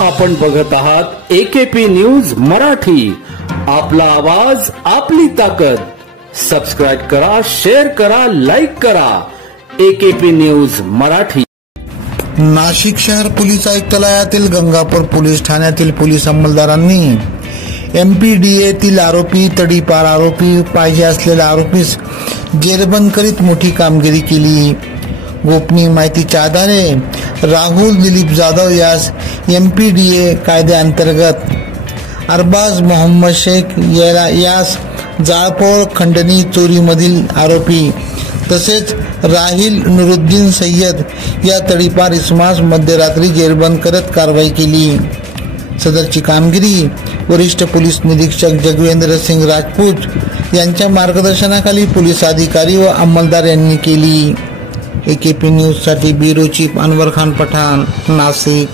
आपण बघत आहात एकेपी न्यूज मराठी। आपला आवाज आपली ताकद। सबस्क्राइब करा, शेअर करा, लाईक करा। AKP news Marathi. नाशिक शहर पोलीस आयुक्तालयातील गंगापूर पोलीस ठाण्यातील पोलीस अंमलदारांनी MPDAतील आरोपी, तडीपार आरोपी, पाहिजे असलेल्या आरोपीस जेरबंद करीत मोठी कामगिरी केली। गोपनीय माहितीच्या आधारे राहुल दिलीप जाधव यास MPDA कायद्याअंतर्गत अरबाज मोहम्मद शेख यास जाळपोळ खंडणी चोरीमधील आरोपी तसेच राहिल नुरुद्दीन सय्यद या तडीपार इसमास मध्यरात्री जेरबंद करत कारवाई केली। सदरची कामगिरी वरिष्ठ पोलीस निरीक्षक जगवेंद्र सिंग राजपूत यांच्या मार्गदर्शनाखाली पोलीस अधिकारी व अंमलदार यांनी केली। एकेपी न्यूज साठी ब्युरो चीफ अनवर खान पठाण, नाशिक।